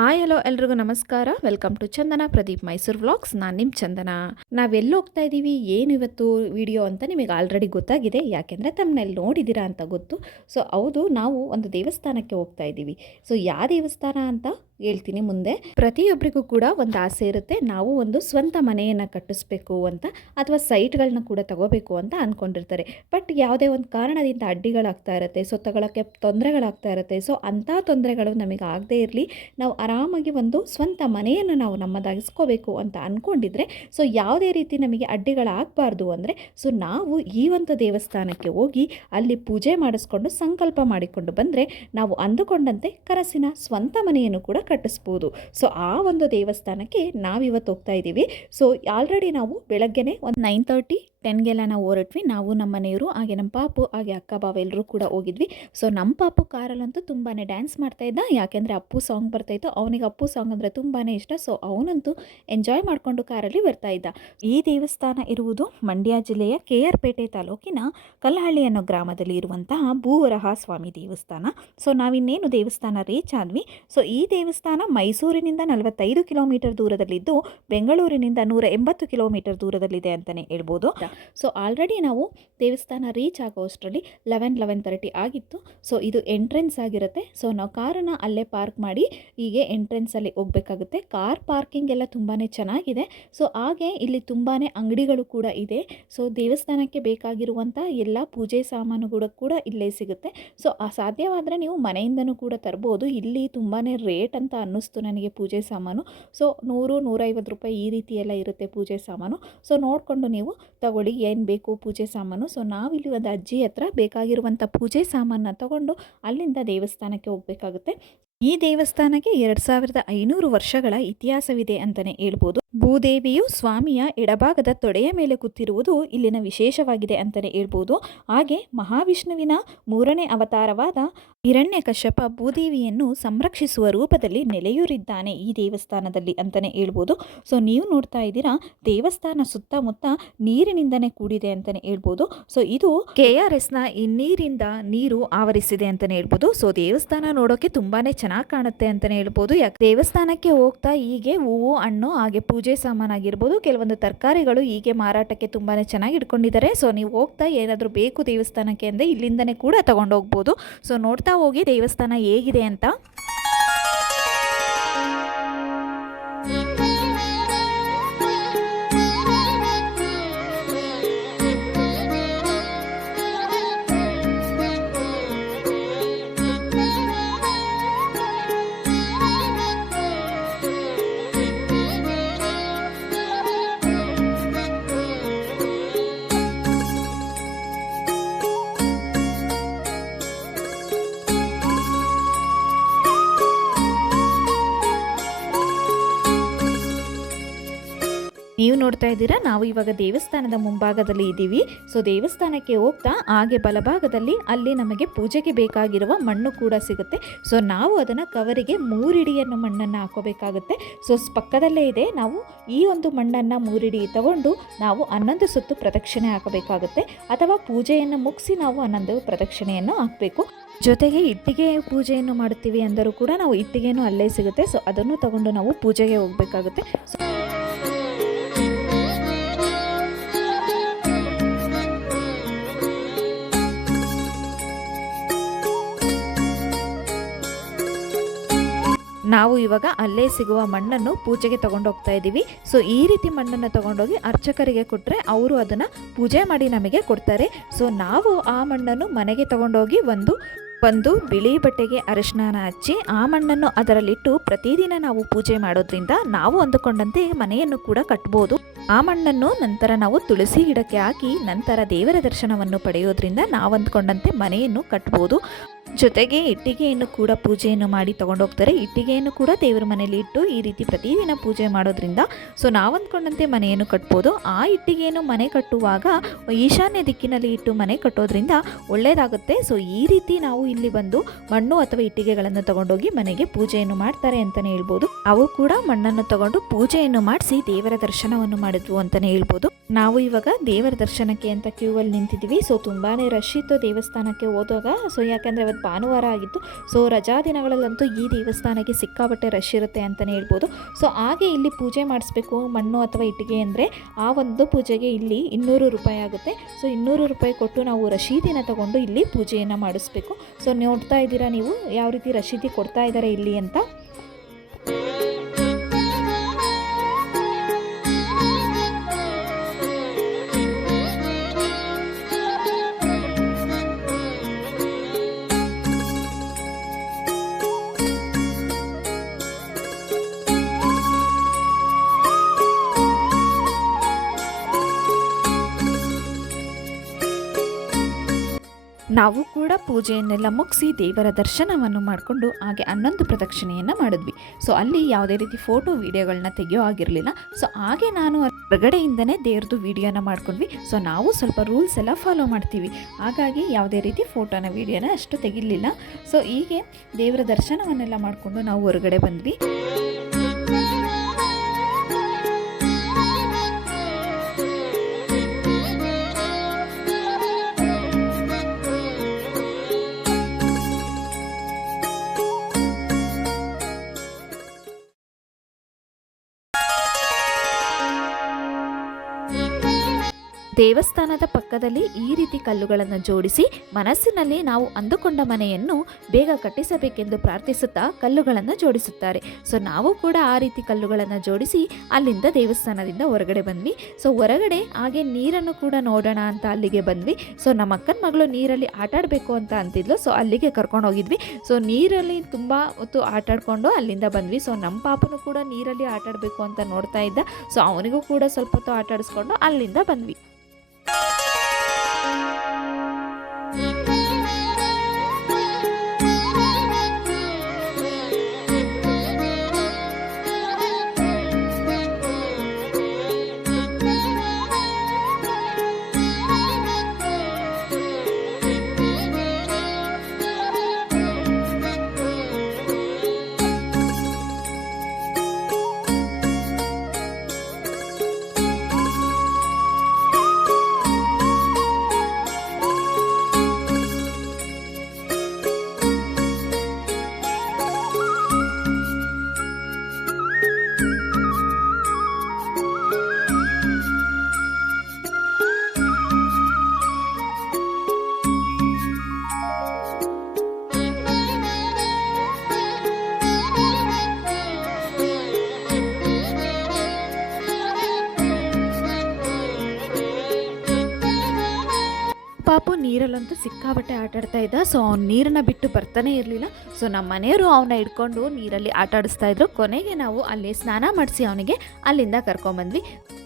Hi hello ಎಲ್ರಿಗೂ ನಮಸ್ಕಾರ. Welcome to Chandana Pradeep Mysuru vlogs ನಾನು ನಿಮ್ಮ ಚಂದನ. ನಾವೆಲ್ಲಿ ಹೋಗ್ತಾ ಇದ್ದೀವಿ ಏನು ಇವತ್ತು ವಿಡಿಯೋ ಅಂತ ನಿಮಗೆ ಆಲ್ರೆಡಿ ಗೊತ್ತಾಗಿದೆ. ಯಾಕೆಂದರೆ ತಮ್ಮನಲ್ಲಿ ನೋಡಿದ್ದೀರಾ ಅಂತ ಗೊತ್ತು. ಸೊ ಹೌದು, ನಾವು ಒಂದು ದೇವಸ್ಥಾನಕ್ಕೆ ಹೋಗ್ತಾ ಇದ್ದೀವಿ ಸೊ ಯಾವ ದೇವಸ್ಥಾನ ಅಂತ ಹೇಳ್ತೀನಿ ಮುಂದೆ. ಪ್ರತಿಯೊಬ್ಬರಿಗೂ ಕೂಡ ಒಂದು ಆಸೆ ಇರುತ್ತೆ. ನಾವು ಒಂದು ಸ್ವಂತ ಮನೆಯನ್ನು ಕಟ್ಟಿಸ್ಬೇಕು ಅಂತ ಅಥವಾ ಸೈಟ್ಗಳನ್ನ ಕೂಡ ತಗೋಬೇಕು ಅಂತ ಅಂದ್ಕೊಂಡಿರ್ತಾರೆ ಬಟ್ ಯಾವುದೇ ಒಂದು ಕಾರಣದಿಂದ ಅಡ್ಡಿಗಳಾಗ್ತಾ ಇರುತ್ತೆ. ಸೊ ತಗೊಳ್ಳೋಕ್ಕೆ ತೊಂದರೆಗಳಾಗ್ತಾ ಇರುತ್ತೆ. ಸೊ ಅಂಥ ತೊಂದರೆಗಳು ನಮಗೆ ಆಗದೇ ಇರಲಿ. ನಾವು ಆರಾಮಾಗಿ ಒಂದು ಸ್ವಂತ ಮನೆಯನ್ನು ನಾವು ನಮ್ಮದಾಗಿಸ್ಕೋಬೇಕು ಅಂತ ಅಂದ್ಕೊಂಡಿದ್ರೆ ಸೊ ಯಾವುದೇ ರೀತಿ ನಮಗೆ ಅಡ್ಡಿಗಳಾಗಬಾರ್ದು ಅಂದರೆ, ಸೊ ನಾವು ಈ ಒಂದು ದೇವಸ್ಥಾನಕ್ಕೆ ಹೋಗಿ ಅಲ್ಲಿ ಪೂಜೆ ಮಾಡಿಸ್ಕೊಂಡು ಸಂಕಲ್ಪ ಮಾಡಿಕೊಂಡು ಬಂದರೆ, ನಾವು ಅಂದುಕೊಂಡಂತೆ ಕರಸಿನ ಸ್ವಂತ ಮನೆಯನ್ನು ಕೂಡ ಕಟ್ಟಿಸ್ಬೋದು. ಸೊ ಆ ಒಂದು ದೇವಸ್ಥಾನಕ್ಕೆ ನಾವಿವತ್ತು ಹೋಗ್ತಾ ಇದ್ದೀವಿ. ಸೊ ಆಲ್ರೆಡಿ ನಾವು ಬೆಳಗ್ಗೆನೆ ಒಂದು ನೈನ್ ತರ್ಟಿ ಟೆನ್ಗೆಲ್ಲ ನಾವು ಹೊರಟ್ವಿ, ನಾವು ನಮ್ಮ ಮನೆಯವರು, ಹಾಗೆ ನಮ್ಮ ಪಾಪು, ಹಾಗೆ ಅಕ್ಕ ಬಾವ ಎಲ್ಲರೂ ಕೂಡ ಹೋಗಿದ್ವಿ. ಸೊ ನಮ್ಮ ಪಾಪು ಕಾರಲ್ಲಂತೂ ತುಂಬಾ ಡ್ಯಾನ್ಸ್ ಮಾಡ್ತಾ ಇದ್ದ. ಯಾಕೆಂದರೆ ಅಪ್ಪು ಸಾಂಗ್ ಬರ್ತಾಯಿತ್ತು ಅವನಿಗೆ ಅಪ್ಪು ಸಾಂಗ್ ಅಂದರೆ ತುಂಬಾ ಇಷ್ಟ. ಸೊ ಅವನಂತೂ ಎಂಜಾಯ್ ಮಾಡಿಕೊಂಡು ಕಾರಲ್ಲಿ ಬರ್ತಾ ಇದ್ದ. ಈ ದೇವಸ್ಥಾನ ಇರುವುದು ಮಂಡ್ಯ ಜಿಲ್ಲೆಯ ಕೆ ಆರ್ ಪೇಟೆ ತಾಲೂಕಿನ ಕಲ್ಲಹಳ್ಳಿ ಅನ್ನೋ ಗ್ರಾಮದಲ್ಲಿ ಇರುವಂತಹ ಭೂವರಹ ಸ್ವಾಮಿ ದೇವಸ್ಥಾನ. ಸೊ ನಾವಿನ್ನೇನು ದೇವಸ್ಥಾನ ರೀಚ್ ಆದ್ವಿ? ಸೊ ಈ ದೇವಸ್ಥಾನ ಮೈಸೂರಿನಿಂದ ನಲವತ್ತೈದು ಕಿಲೋಮೀಟರ್ ದೂರದಲ್ಲಿದ್ದು, ಬೆಂಗಳೂರಿನಿಂದ ನೂರ ಎಂಬತ್ತು ಕಿಲೋಮೀಟರ್ ದೂರದಲ್ಲಿದೆ ಅಂತಲೇ ಹೇಳ್ಬೋದು. ಸೊ ಆಲ್ರೆಡಿ ನಾವು ದೇವಸ್ಥಾನ ರೀಚ್ ಆಗೋ ಅಷ್ಟರಲ್ಲಿ ಲೆವೆನ್ ಲೆವೆನ್ ತರ್ಟಿ ಆಗಿತ್ತು. ಸೊ ಇದು ಎಂಟ್ರೆನ್ಸ್ ಆಗಿರುತ್ತೆ. ಸೊ ನಾವು ಕಾರನ್ನು ಅಲ್ಲೇ ಪಾರ್ಕ್ ಮಾಡಿ ಹೀಗೆ ಎಂಟ್ರೆನ್ಸಲ್ಲಿ ಹೋಗಬೇಕಾಗುತ್ತೆ. ಕಾರ್ ಪಾರ್ಕಿಂಗ್ ಎಲ್ಲ ತುಂಬಾ ಚೆನ್ನಾಗಿದೆ. ಸೊ ಹಾಗೆ ಇಲ್ಲಿ ತುಂಬಾ ಅಂಗಡಿಗಳು ಕೂಡ ಇದೆ. ಸೊ ದೇವಸ್ಥಾನಕ್ಕೆ ಬೇಕಾಗಿರುವಂಥ ಎಲ್ಲ ಪೂಜೆ ಸಾಮಾನುಗಳು ಕೂಡ ಇಲ್ಲೇ ಸಿಗುತ್ತೆ. ಸೊ ಸಾಧ್ಯವಾದರೆ ನೀವು ಮನೆಯಿಂದನೂ ಕೂಡ ತರ್ಬೋದು. ಇಲ್ಲಿ ತುಂಬಾ ರೇಟ್ ಅಂತ ಅನ್ನಿಸ್ತು ನನಗೆ ಪೂಜೆ ಸಾಮಾನು. ಸೊ ನೂರು, ನೂರೈವತ್ತು ರೂಪಾಯಿ ಈ ರೀತಿ ಎಲ್ಲ ಇರುತ್ತೆ ಪೂಜೆ ಸಾಮಾನು. ಸೊ ನೋಡಿಕೊಂಡು ನೀವು ತಗೊಳ್ಳಿ ಏನು ಬೇಕು ಪೂಜೆ ಸಾಮಾನು. ಸೊ ನಾವಿಲ್ಲಿ ಒಂದು ಅಜ್ಜಿ ಹತ್ರ ಬೇಕಾಗಿರುವಂಥ ಪೂಜೆ ಸಾಮಾನನ್ನ ತಗೊಂಡು ಅಲ್ಲಿಂದ ದೇವಸ್ಥಾನಕ್ಕೆ ಹೋಗಬೇಕಾಗುತ್ತೆ. ಈ ದೇವಸ್ಥಾನಕ್ಕೆ ಎರಡು ಸಾವಿರದ ಐನೂರು ವರ್ಷಗಳ ಇತಿಹಾಸವಿದೆ ಅಂತಲೇ ಹೇಳ್ಬೋದು. ಭೂದೇವಿಯು ಸ್ವಾಮಿಯ ಎಡಭಾಗದ ತೊಡೆಯ ಮೇಲೆ ಕೂತಿರುವುದು ಇಲ್ಲಿನ ವಿಶೇಷವಾಗಿದೆ ಅಂತಲೇ ಹೇಳ್ಬೋದು. ಹಾಗೆ ಮಹಾವಿಷ್ಣುವಿನ ಮೂರನೇ ಅವತಾರವಾದ ಹಿರಣ್ಯಕಶ್ಯಪ ಭೂದೇವಿಯನ್ನು ಸಂರಕ್ಷಿಸುವ ರೂಪದಲ್ಲಿ ನೆಲೆಯೂರಿದ್ದಾನೆ ಈ ದೇವಸ್ಥಾನದಲ್ಲಿ ಅಂತಲೇ ಹೇಳ್ಬೋದು. ಸೊ ನೀವು ನೋಡ್ತಾ ಇದ್ದೀರಾ, ದೇವಸ್ಥಾನ ಸುತ್ತಮುತ್ತ ನೀರಿನಿಂದನೇ ಕೂಡಿದೆ ಅಂತಲೇ ಹೇಳ್ಬೋದು. ಸೊ ಇದು ಕೆ ಆರ್ ಎಸ್ನ ನೀರಿಂದ ನೀರು ಆವರಿಸಿದೆ ಅಂತಲೇ ಹೇಳ್ಬೋದು. ಸೊ ದೇವಸ್ಥಾನ ನೋಡೋಕೆ ತುಂಬಾನೇ ಚೆನ್ನಾಗಿ ಕಾಣುತ್ತೆ ಅಂತಲೇ ಹೇಳ್ಬೋದು. ಯಾಕೆ ದೇವಸ್ಥಾನಕ್ಕೆ ಹೋಗ್ತಾ ಹೀಗೆ ಹೂವು, ಹಣ್ಣು, ಹಾಗೆ ಪೂಜೆ ಸಾಮಾನಾಗಿರ್ಬೋದು ಕೆಲವೊಂದು ತರಕಾರಿಗಳು ಹೀಗೆ ಮಾರಾಟಕ್ಕೆ ತುಂಬಾ ಚೆನ್ನಾಗಿ ಇಟ್ಕೊಂಡಿದ್ದಾರೆ ಸೊ ನೀವು ಹೋಗ್ತಾ ಏನಾದರೂ ಬೇಕು ದೇವಸ್ಥಾನಕ್ಕೆ ಅಂದರೆ ಇಲ್ಲಿಂದನೇ ಕೂಡ ತೊಗೊಂಡೋಗ್ಬೋದು. ಸೊ ನೋಡ್ತಾ ಹೋಗಿ ದೇವಸ್ಥಾನ ಹೇಗಿದೆ ಅಂತ. ನೋಡ್ತಾ ಇದ್ದೀರಾ? ನಾವು ಇವಾಗ ದೇವಸ್ಥಾನದ ಮುಂಭಾಗದಲ್ಲಿ ಇದ್ದೀವಿ. ಸೊ ದೇವಸ್ಥಾನಕ್ಕೆ ಹೋಗ್ತಾ ಹಾಗೆ ಬಲಭಾಗದಲ್ಲಿ ಅಲ್ಲಿ ನಮಗೆ ಪೂಜೆಗೆ ಬೇಕಾಗಿರುವ ಮಣ್ಣು ಕೂಡ ಸಿಗುತ್ತೆ. ಸೊ ನಾವು ಅದನ್ನು ಕವರಿಗೆ ಮೂರಿಡಿಯನ್ನು ಮಣ್ಣನ್ನು ಹಾಕೋಬೇಕಾಗುತ್ತೆ. ಸೊ ಪಕ್ಕದಲ್ಲೇ ಇದೆ. ನಾವು ಈ ಒಂದು ಮಣ್ಣನ್ನು ಮೂರಿಡಿ ತಗೊಂಡು ನಾವು ಹನ್ನೊಂದು ಸುತ್ತು ಪ್ರದಕ್ಷಿಣೆ ಹಾಕಬೇಕಾಗುತ್ತೆ. ಅಥವಾ ಪೂಜೆಯನ್ನು ಮುಗಿಸಿ ನಾವು ಹನ್ನೊಂದು ಪ್ರದಕ್ಷಿಣೆಯನ್ನು ಹಾಕಬೇಕು. ಜೊತೆಗೆ ಇಟ್ಟಿಗೆ ಪೂಜೆಯನ್ನು ಮಾಡುತ್ತೀವಿ ಅಂದರೂ ಕೂಡ ನಾವು ಇಟ್ಟಿಗೆಯೂ ಅಲ್ಲೇ ಸಿಗುತ್ತೆ. ಸೊ ಅದನ್ನು ತಗೊಂಡು ನಾವು ಪೂಜೆಗೆ ಹೋಗಬೇಕಾಗುತ್ತೆ. ಸೊ ನಾವು ಇವಾಗ ಅಲ್ಲೇ ಸಿಗುವ ಮಣ್ಣನ್ನು ಪೂಜೆಗೆ ತಗೊಂಡೋಗ್ತಾ ಇದ್ದೀವಿ. ಸೊ ಈ ರೀತಿ ಮಣ್ಣನ್ನು ತಗೊಂಡೋಗಿ ಅರ್ಚಕರಿಗೆ ಕೊಟ್ಟರೆ ಅವರು ಅದನ್ನು ಪೂಜೆ ಮಾಡಿ ನಮಗೆ ಕೊಡ್ತಾರೆ. ಸೊ ನಾವು ಆ ಮಣ್ಣನ್ನು ಮನೆಗೆ ತಗೊಂಡೋಗಿ ಒಂದು ಒಂದು ಬಿಳಿ ಬಟ್ಟೆಗೆ ಅರಿಶಿನ ಹಚ್ಚಿ ಆ ಮಣ್ಣನ್ನು ಅದರಲ್ಲಿಟ್ಟು ಪ್ರತಿದಿನ ನಾವು ಪೂಜೆ ಮಾಡೋದ್ರಿಂದ ನಾವು ಅಂದುಕೊಂಡಂತೆ ಮನೆಯನ್ನು ಕೂಡ ಕಟ್ಬೋದು. ಆ ಮಣ್ಣನ್ನು ನಂತರ ನಾವು ತುಳಸಿ ಗಿಡಕ್ಕೆ ಹಾಕಿ ನಂತರ ದೇವರ ದರ್ಶನವನ್ನು ಪಡೆಯೋದ್ರಿಂದ ನಾವು ಅಂದ್ಕೊಂಡಂತೆ ಮನೆಯನ್ನು ಕಟ್ಬೋದು. ಜೊತೆಗೆ ಇಟ್ಟಿಗೆಯನ್ನು ಕೂಡ ಪೂಜೆಯನ್ನು ಮಾಡಿ ತಗೊಂಡೋಗ್ತಾರೆ. ಇಟ್ಟಿಗೆಯನ್ನು ಕೂಡ ದೇವರ ಮನೆಯಲ್ಲಿ ಇಟ್ಟು ಈ ರೀತಿ ಪ್ರತಿದಿನ ಪೂಜೆ ಮಾಡೋದ್ರಿಂದ ಸೊ ನಾವು ಅಂದ್ಕೊಂಡಂತೆ ಮನೆಯನ್ನು ಕಟ್ಬೋದು. ಆ ಇಟ್ಟಿಗೆಯನ್ನು ಮನೆ ಕಟ್ಟುವಾಗ ಈಶಾನ್ಯ ದಿಕ್ಕಿನಲ್ಲಿ ಇಟ್ಟು ಮನೆ ಕಟ್ಟೋದ್ರಿಂದ ಒಳ್ಳೆಯದಾಗುತ್ತೆ ಸೊ ಈ ರೀತಿ ನಾವು ಇಲ್ಲಿ ಬಂದು ಮಣ್ಣು ಅಥವಾ ಇಟ್ಟಿಗೆಗಳನ್ನು ತಗೊಂಡೋಗಿ ಮನೆಗೆ ಪೂಜೆಯನ್ನು ಮಾಡ್ತಾರೆ ಅಂತಲೇ ಹೇಳ್ಬೋದು. ಅವು ಕೂಡ ಮಣ್ಣನ್ನು ತಗೊಂಡು ಪೂಜೆಯನ್ನು ಮಾಡಿಸಿ ದೇವರ ದರ್ಶನವನ್ನು ಮಾಡಿದ್ವು ಅಂತಲೇ ಹೇಳ್ಬೋದು. ನಾವು ಇವಾಗ ದೇವರ ದರ್ಶನಕ್ಕೆ ಅಂತ ಕ್ಯೂ ಅಲ್ಲಿ ನಿಂತಿದ್ದೀವಿ. ಸೊ ತುಂಬಾ ರಶ್ ಇತ್ತು ದೇವಸ್ಥಾನಕ್ಕೆ ಹೋದಾಗ ಸೊ, ಯಾಕೆಂದರೆ ಅವತ್ತು ಭಾನುವಾರ ಆಗಿತ್ತು. ಸೊ, ರಜಾ ದಿನಗಳಲ್ಲಂತೂ ಈ ದೇವಸ್ಥಾನಕ್ಕೆ ಸಿಕ್ಕಾಬಟ್ಟೆ ರಶ್ ಇರುತ್ತೆ ಅಂತಲೇ ಹೇಳ್ಬೋದು. ಸೊ, ಹಾಗೆ ಇಲ್ಲಿ ಪೂಜೆ ಮಾಡಿಸ್ಬೇಕು, ಮಣ್ಣು ಅಥವಾ ಇಟ್ಟಿಗೆ ಅಂದರೆ ಆ ಒಂದು ಪೂಜೆಗೆ ಇಲ್ಲಿ ಇನ್ನೂರು ರೂಪಾಯಿ ಆಗುತ್ತೆ. ಸೊ, ಇನ್ನೂರು ರೂಪಾಯಿ ಕೊಟ್ಟು ನಾವು ರಶೀದಿನ ತಗೊಂಡು ಇಲ್ಲಿ ಪೂಜೆಯನ್ನು ಮಾಡಿಸ್ಬೇಕು. ಸೊ, ನೋಡ್ತಾ ಇದ್ದೀರಾ ನೀವು? ಯಾವ ರೀತಿ ರಶೀದಿ ಕೊಡ್ತಾ ಇದ್ದಾರೆ ಇಲ್ಲಿ ಅಂತ? ನಾವು ಕೂಡ ಪೂಜೆಯನ್ನೆಲ್ಲ ಮುಗಿಸಿ ದೇವರ ದರ್ಶನವನ್ನು ಮಾಡಿಕೊಂಡು ಹಾಗೆ ಹನ್ನೊಂದು ಪ್ರದಕ್ಷಿಣೆಯನ್ನು ಮಾಡಿದ್ವಿ. ಸೊ ಅಲ್ಲಿ ಯಾವುದೇ ರೀತಿ ಫೋಟೋ ವೀಡಿಯೋಗಳನ್ನ ತೆಗೆಯೋ ಆಗಿರಲಿಲ್ಲ ಸೊ ಹಾಗೆ ನಾನು ಹೊರಗಡೆಯಿಂದನೇ ದೇವ್ರದ್ದು ವೀಡಿಯೋನ ಮಾಡ್ಕೊಂಡ್ವಿ. ಸೊ ನಾವು ಸ್ವಲ್ಪ ರೂಲ್ಸ್ ಎಲ್ಲ ಫಾಲೋ ಮಾಡ್ತೀವಿ. ಹಾಗಾಗಿ ಯಾವುದೇ ರೀತಿ ಫೋಟೋನ ವೀಡಿಯೋನ ಅಷ್ಟು ತೆಗಿಲಿಲ್ಲ. ಸೊ ಹೀಗೆ ದೇವರ ದರ್ಶನವನ್ನೆಲ್ಲ ಮಾಡಿಕೊಂಡು ನಾವು ಹೊರಗಡೆ ಬಂದ್ವಿ. ದೇವಸ್ಥಾನದ ಪಕ್ಕದಲ್ಲಿ ಈ ರೀತಿ ಕಲ್ಲುಗಳನ್ನು ಜೋಡಿಸಿ ಮನಸ್ಸಿನಲ್ಲಿ ನಾವು ಅಂದುಕೊಂಡ ಮನೆಯನ್ನು ಬೇಗ ಕಟ್ಟಿಸಬೇಕೆಂದು ಪ್ರಾರ್ಥಿಸುತ್ತಾ ಕಲ್ಲುಗಳನ್ನು ಜೋಡಿಸುತ್ತಾರೆ. ಸೊ ನಾವು ಕೂಡ ಆ ರೀತಿ ಕಲ್ಲುಗಳನ್ನು ಜೋಡಿಸಿ ಅಲ್ಲಿಂದ ದೇವಸ್ಥಾನದಿಂದ ಹೊರಗಡೆ ಬಂದ್ವಿ. ಸೊ ಹೊರಗಡೆ ಹಾಗೆ ನೀರನ್ನು ಕೂಡ ನೋಡೋಣ ಅಂತ ಅಲ್ಲಿಗೆ ಬಂದ್ವಿ. ಸೊ ನಮ್ಮ ಅಕ್ಕನ ಮಗಳು ನೀರಲ್ಲಿ ಆಟಾಡಬೇಕು ಅಂತ ಅಂತಿದ್ಲು. ಸೊ ಅಲ್ಲಿಗೆ ಕರ್ಕೊಂಡು ಹೋಗಿದ್ವಿ. ಸೊ ನೀರಲ್ಲಿ ತುಂಬ ಹೊತ್ತು ಆಟಾಡಿಕೊಂಡು ಅಲ್ಲಿಂದ ಬಂದ್ವಿ. ಸೊ ನಮ್ಮ ಪಾಪನು ಕೂಡ ನೀರಲ್ಲಿ ಆಟಾಡಬೇಕು ಅಂತ ನೋಡ್ತಾ ಇದ್ದ. ಸೊ ಅವನಿಗೂ ಕೂಡ ಸ್ವಲ್ಪ ಹೊತ್ತು ಆಟಾಡಿಸ್ಕೊಂಡು ಅಲ್ಲಿಂದ ಬಂದ್ವಿ. ಪಾಪು ನೀರಲ್ಲಂತೂ ಸಿಕ್ಕಾಬಟ್ಟೆ ಆಟ ಆಡ್ತಾ ಇದ್ದ. ಸೊ ಅವ್ನು ನೀರನ್ನ ಬಿಟ್ಟು ಬರ್ತಾನೆ ಇರಲಿಲ್ಲ. ಸೊ ನಮ್ಮ ಮನೆಯವರು ಅವನ್ನ ಹಿಡ್ಕೊಂಡು ನೀರಲ್ಲಿ ಆಟ ಆಡಿಸ್ತಾ ಇದ್ರು. ಕೊನೆಗೆ ನಾವು ಅಲ್ಲಿ ಸ್ನಾನ ಮಾಡಿಸಿ ಅವನಿಗೆ ಅಲ್ಲಿಂದ ಕರ್ಕೊಂಬಂದ್ವಿ.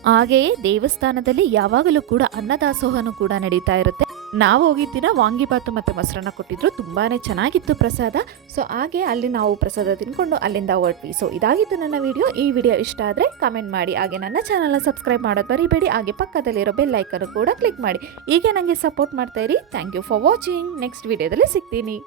ಹಾಗೆಯೇ ದೇವಸ್ಥಾನದಲ್ಲಿ ಯಾವಾಗಲೂ ಕೂಡ ಅನ್ನದಾಸೋಹನೂ ಕೂಡ ನಡೀತಾ ಇರುತ್ತೆ. ನಾವು ಹೋಗಿದ್ದ ದಿನ ವಾಂಗಿಬಾತು ಮತ್ತು ಮೊಸರನ್ನ ಕೊಟ್ಟಿದ್ರು ತುಂಬಾ ಚೆನ್ನಾಗಿತ್ತು ಪ್ರಸಾದ. ಸೊ ಹಾಗೆ ಅಲ್ಲಿ ನಾವು ಪ್ರಸಾದ ತಿನ್ಕೊಂಡು ಅಲ್ಲಿಂದ ಹೊರಟ್ವಿ. ಸೊ ಇದಾಗಿತ್ತು ನನ್ನ ವಿಡಿಯೋ. ಈ ವಿಡಿಯೋ ಇಷ್ಟ ಆದರೆ ಕಮೆಂಟ್ ಮಾಡಿ. ಹಾಗೆ ನನ್ನ ಚಾನಲ್ನ ಸಬ್ಸ್ಕ್ರೈಬ್ ಮಾಡೋದು ಬರಿಬೇಡಿ ಹಾಗೆ ಪಕ್ಕದಲ್ಲಿರೋ ಬೆಲ್ ಐಕನ್ ಕೂಡ ಕ್ಲಿಕ್ ಮಾಡಿ. ಹೀಗೆ ನನಗೆ ಸಪೋರ್ಟ್ ಮಾಡ್ತಾ ಇರಿ. Thank you for watching next ವಿಡಿಯೋದಲ್ಲಿ ಸಿಗ್ತೀನಿ.